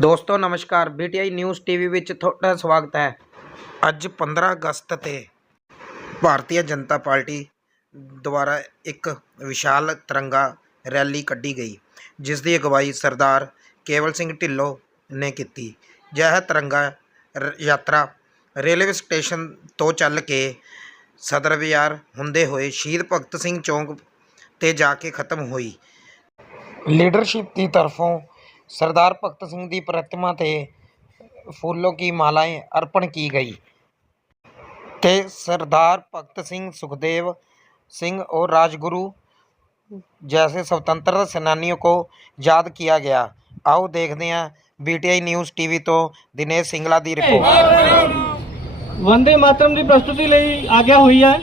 ਦੋਸਤੋ, ਨਮਸਕਾਰ। ਬੀਟੀਆਈ news TV ਵਿੱਚ ਤੁਹਾਡਾ ਸਵਾਗਤ ਹੈ। ਅੱਜ 15 ਅਗਸਤ ਤੇ ਭਾਰਤੀ ਜਨਤਾ ਪਾਰਟੀ ਦੁਆਰਾ ਇੱਕ ਵਿਸ਼ਾਲ ਤਿਰੰਗਾ ਰੈਲੀ ਕੱਢੀ ਗਈ, ਜਿਸ ਦੀ ਅਗਵਾਈ ਸਰਦਾਰ ਕੇਵਲ ਸਿੰਘ ਢਿੱਲੋਂ ਨੇ ਕੀਤੀ। ਇਹ ਤਿਰੰਗਾ ਯਾਤਰਾ ਰੇਲਵੇ ਸਟੇਸ਼ਨ ਤੋਂ ਚੱਲ ਕੇ ਸਦਰ ਬਾਜ਼ਾਰ ਹੁੰਦੇ ਹੋਏ ਸ਼ਹੀਦ ਭਗਤ ਸਿੰਘ ਚੌਂਕ ਤੇ ਜਾ ਕੇ ਖਤਮ ਹੋਈ। ਲੀਡਰਸ਼ਿਪ ਦੀ ਤਰਫੋਂ सरदार भगत सिंह की प्रतिमा ते फूलों की मालाएं अर्पण की गई ते सरदार भगत सिंह सुखदेव सिंह और राजगुरु जैसे स्वतंत्रता सेनानियों को याद किया गया आओ देखते हैं B T I news TV ਤੋਂ ਦਿਨੇਸ਼ ਸਿੰਗਲਾ ਦੀ ਰਿਪੋਰਟ ਵੰਦੇ ਮਾਤਰਮ ਦੀ ਪ੍ਰਸਤੁਤੀ ਲਈ ਆਗਿਆ ਹੋਈ ਹੈ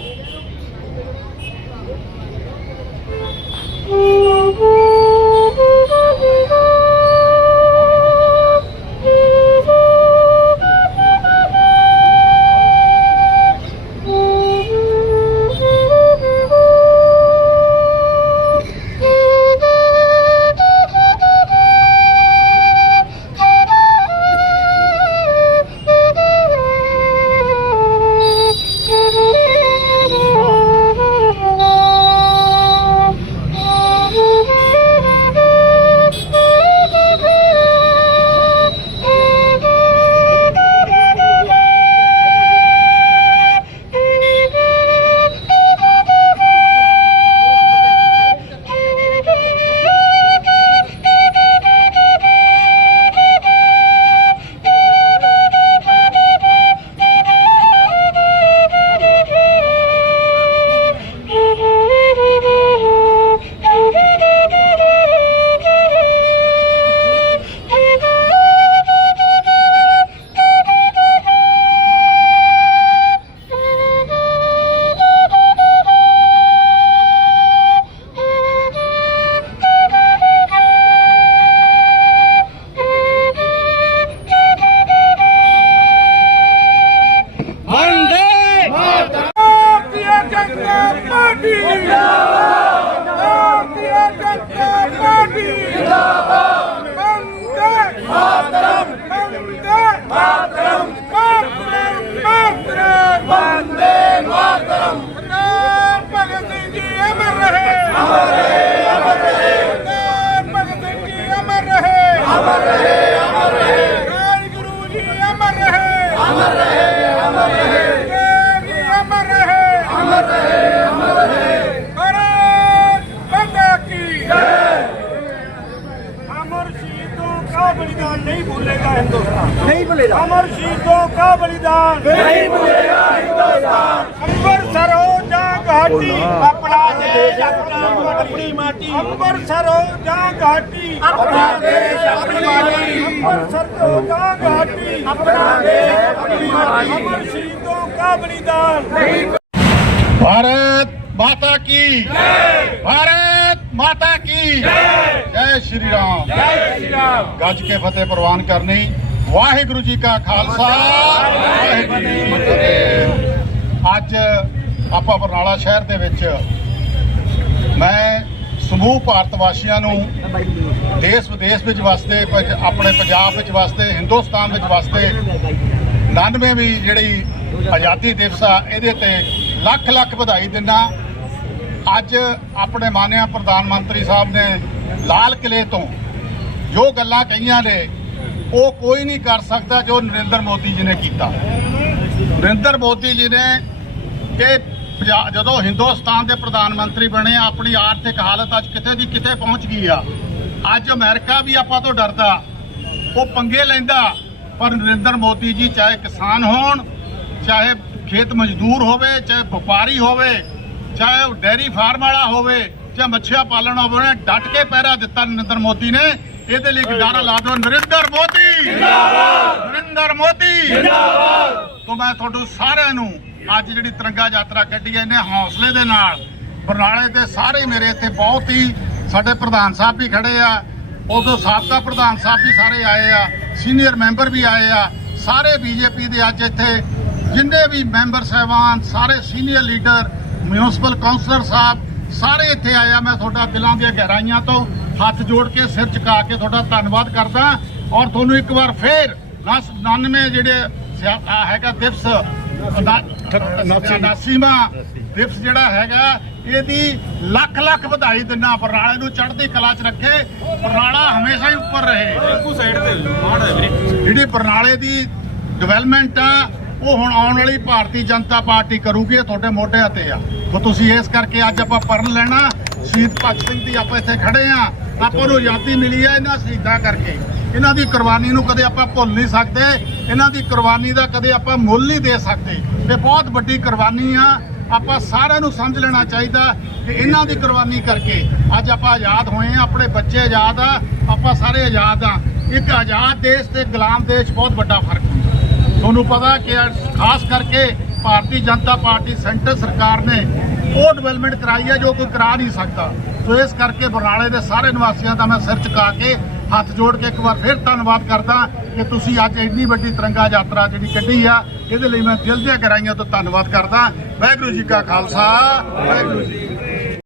हिंदुस्तान नहीं भूलेगा अमर शहीदों का बलिदान नहीं भूलेगा हिंदुस्तान अंबर सरोजा घाटी अपना देश अपना अपनी माटी अंबर सरोजा घाटी अपना देश अपनी माटी अंबर सरोजा घाटी अपना देश अपनी माटी अमर शहीदों का बलिदान नहीं भारत माता की भारत माता की ਜੈ ਸ਼੍ਰੀ ਰਾਮ जय श्री राम ਗੱਜ ਕੇ ਫਤਿਹ ਪ੍ਰਵਾਨ ਕਰਨੀ ਵਾਹਿਗੁਰੂ ਜੀ ਕਾ ਖਾਲਸਾ ਵਾਹਿਗੁਰੂ ਜੀ ਕੀ ਫਤਿਹ ਅੱਜ ਆਪਾਂ ਬਰਨਾਲਾ ਸ਼ਹਿਰ ਦੇ ਵਿੱਚ ਮੈਂ ਸਮੂਹ ਭਾਰਤ ਵਾਸੀਆਂ ਨੂੰ ਦੇਸ਼ ਵਿਦੇਸ਼ ਵਿੱਚ ਵਸਦੇ ਪੰਜ- ਆਪਣੇ ਪੰਜਾਬ ਵਿੱਚ ਵਸਦੇ ਹਿੰਦੁਸਤਾਨ ਵਿੱਚ ਵਸਦੇ 99ਵੀਂ ਜਿਹੜੀ ਆਜ਼ਾਦੀ ਦਿਵਸ ਆ ਇਹਦੇ ਤੇ ਲੱਖ ਲੱਖ ਵਧਾਈ ਦਿੰਦਾ ਅੱਜ ਆਪਣੇ ਮਾਨਿਆ ਪ੍ਰਧਾਨ ਮੰਤਰੀ ਸਾਹਿਬ ਨੇ ਲਾਲ ਕਿਲੇ ਤੋਂ ਜੋ ਗੱਲਾਂ ਕਹੀਆਂ ਨੇ, ਉਹ ਕੋਈ ਨਹੀਂ ਕਰ ਸਕਦਾ ਜੋ ਨਰਿੰਦਰ ਮੋਦੀ ਜੀ ਨੇ ਕੀਤਾ। ਨਰਿੰਦਰ ਮੋਦੀ ਜੀ ਨੇ ਕਿ ਪੰਜਾ- ਜਦੋਂ ਹਿੰਦੁਸਤਾਨ ਦੇ ਪ੍ਰਧਾਨ ਮੰਤਰੀ ਬਣੇ, ਆਪਣੀ ਆਰਥਿਕ ਹਾਲਤ ਅੱਜ ਕਿਤੇ ਦੀ ਕਿਤੇ ਪਹੁੰਚ ਗਈ ਆ। ਅੱਜ ਅਮਰੀਕਾ ਵੀ ਆਪਾਂ ਤੋਂ ਡਰਦਾ, ਉਹ ਪੰਗੇ ਲੈਂਦਾ, ਪਰ ਨਰਿੰਦਰ ਮੋਦੀ ਜੀ ਚਾਹੇ ਕਿਸਾਨ ਹੋਣ, ਚਾਹੇ ਖੇਤ ਮਜ਼ਦੂਰ ਹੋਵੇ, ਚਾਹੇ ਵਪਾਰੀ ਹੋਵੇ ਚਾਹੇ ਉਹ ਡੈਰੀ ਫਾਰਮ ਵਾਲਾ ਹੋਵੇ ਚਾਹੇ ਮੱਛੀਆਂ ਪਾਲਣ ਹੋਵੇ ਉਹਨੇ ਡਟ ਕੇ ਪਹਿਰਾ ਦਿੱਤਾ ਨਰਿੰਦਰ ਮੋਦੀ ਨੇ। ਇਹਦੇ ਲਈ ਗਦਾਰਾ ਲਾ ਦਿਓ ਨਰਿੰਦਰ ਮੋਦੀ! ਜਿੰਦਾਬਾਦ! ਨਰਿੰਦਰ ਮੋਦੀ! ਜਿੰਦਾਬਾਦ! ਤੋਂ ਮੈਂ ਤੁਹਾਨੂੰ ਸਾਰਿਆਂ ਨੂੰ ਅੱਜ ਜਿਹੜੀ ਤਿਰੰਗਾ ਯਾਤਰਾ ਕੱਢੀ ਹੈ ਇਹਨੇ ਹੌਸਲੇ ਦੇ ਨਾਲ ਬਰਨਾਲੇ ਦੇ ਸਾਰੇ ਮੇਰੇ ਇੱਥੇ ਬਹੁਤ ਹੀ ਸਾਡੇ ਪ੍ਰਧਾਨ ਸਾਹਿਬ ਵੀ ਖੜੇ ਆ ਉਦੋਂ ਸਾਬਕਾ ਪ੍ਰਧਾਨ ਸਾਹਿਬ ਵੀ ਸਾਰੇ ਆਏ ਆ ਸੀਨੀਅਰ ਮੈਂਬਰ ਵੀ ਆਏ ਆ ਸਾਰੇ ਬੀਜੇਪੀ ਦੇ ਅੱਜ ਇੱਥੇ ਜਿੰਨੇ ਵੀ ਮੈਂਬਰ ਸਹਿਬਾਨ ਸਾਰੇ ਸੀਨੀਅਰ ਲੀਡਰ ਮਿਊਨਿਸਪਲ ਕਾਉਂਸਲਰ ਸਾਹਿਬ ਸਾਰੇ ਇੱਥੇ ਆਇਆ ਮੈਂ ਤੁਹਾਡਾ ਦਿਲਾਂ ਦੀਆਂ ਗਹਿਰਾਈਆਂ ਤੋਂ ਹੱਥ ਜੋੜ ਕੇ ਸਿਰ ਝੁਕਾ ਕੇ ਤੁਹਾਡਾ ਧੰਨਵਾਦ ਕਰਦਾ। ਔਰ ਤੁਹਾਨੂੰ ਇੱਕ ਵਾਰ ਫੇਰ 99 ਜਿਹੜੇ ਹੈਗਾ ਦਿਵਸ 89ਵਾਂ ਦਿਵਸ ਜਿਹੜਾ ਹੈਗਾ ਇਹਦੀ ਲੱਖ ਲੱਖ ਵਧਾਈ ਦਿੰਨਾ ਬਰਨਾਲੇ ਨੂੰ ਚੜ੍ਹਦੀ ਕਲਾ 'ਚ ਰੱਖੇ। ਬਰਨਾਲਾ ਹਮੇਸ਼ਾ ਹੀ ਉੱਪਰ ਰਹੇ। ਇੱਕੋ ਸਾਈਡ ਤੇ। ਜਿਹੜੀ ਬਰਨਾਲੇ ਦੀ ਡਿਵੈਲਪਮੈਂਟ ਆ ਉਹ ਹੁਣ ਆਉਣ ਵਾਲੀ ਭਾਰਤੀ ਜਨਤਾ ਪਾਰਟੀ ਕਰੂਗੀ, ਇਹ ਤੁਹਾਡੇ ਮੋਢਿਆਂ ਤੇ ਆ। ਉਹ ਤੁਸੀਂ ਇਸ ਕਰਕੇ ਅੱਜ ਆਪਾਂ ਪਰਨ ਲੈਣਾ। ਸ਼ਹੀਦ ਭਗਤ ਸਿੰਘ ਦੀ ਆਪਾਂ ਇੱਥੇ ਖੜੇ ਆ। ਆਪਾਂ ਨੂੰ ਆਜ਼ਾਦੀ ਮਿਲੀ ਆ ਇਹਨਾਂ ਸ਼ਹੀਦਾਂ ਕਰਕੇ। ਇਹਨਾਂ ਦੀ ਕੁਰਬਾਨੀ ਨੂੰ ਕਦੇ ਆਪਾਂ ਭੁੱਲ ਨਹੀਂ ਸਕਦੇ। ਇਹਨਾਂ ਦੀ ਕੁਰਬਾਨੀ ਦਾ ਕਦੇ ਆਪਾਂ ਮੁੱਲ ਨਹੀਂ ਦੇ ਸਕਦੇ। ਤੇ ਬਹੁਤ ਵੱਡੀ ਕੁਰਬਾਨੀ ਆ। ਆਪਾਂ ਸਾਰਿਆਂ ਨੂੰ ਸਮਝ ਲੈਣਾ ਚਾਹੀਦਾ ਕਿ ਇਹਨਾਂ ਦੀ ਕੁਰਬਾਨੀ ਕਰਕੇ ਅੱਜ ਆਪਾਂ ਆਜ਼ਾਦ ਹੋਏ ਆ, ਆਪਣੇ ਬੱਚੇ ਆਜ਼ਾਦ ਆ। ਆਪਾਂ ਸਾਰੇ ਆਜ਼ਾਦ ਆ। ਇੱਕ ਆਜ਼ਾਦ ਦੇਸ਼ ਤੇ ਗੁਲਾਮ ਦੇਸ਼, ਬਹੁਤ ਵੱਡਾ ਫ਼ਰਕ ਹੁੰਦਾ। ਤੁਹਾਨੂੰ ਪਤਾ ਕਿ ਖਾਸ ਕਰਕੇ ਭਾਰਤੀ ਜਨਤਾ ਪਾਰਟੀ ਸੈਂਟਰ ਸਰਕਾਰ ਨੇ ਉਹ ਡਿਵੈਲਪਮੈਂਟ ਕਰਾਈ ਹੈ ਜੋ ਕੋਈ ਕਰਾ ਨਹੀਂ ਸਕਦਾ। ਸੋ ਇਸ ਕਰਕੇ ਬਰਨਾਲੇ ਦੇ ਸਾਰੇ ਨਿਵਾਸੀਆਂ ਦਾ ਮੈਂ ਸਿਰ ਝੁਕਾ ਕੇ ਹੱਥ ਜੋੜ ਕੇ ਇੱਕ ਵਾਰ ਫਿਰ ਧੰਨਵਾਦ ਕਰਦਾ ਕਿ ਤੁਸੀਂ ਅੱਜ ਇੰਨੀ ਵੱਡੀ ਤਿਰੰਗਾ ਯਾਤਰਾ ਜਿਹੜੀ ਕੱਢੀ ਆ, ਇਹਦੇ ਲਈ ਮੈਂ ਦਿਲ ਦੀਆਂ ਗਹਿਰਾਈਆਂ ਤੋਂ ਧੰਨਵਾਦ ਕਰਦਾ। ਵਾਹਿਗੁਰੂ ਜੀ ਕਾ ਖਾਲਸਾ, ਵਾਹਿਗੁਰੂ ਜੀ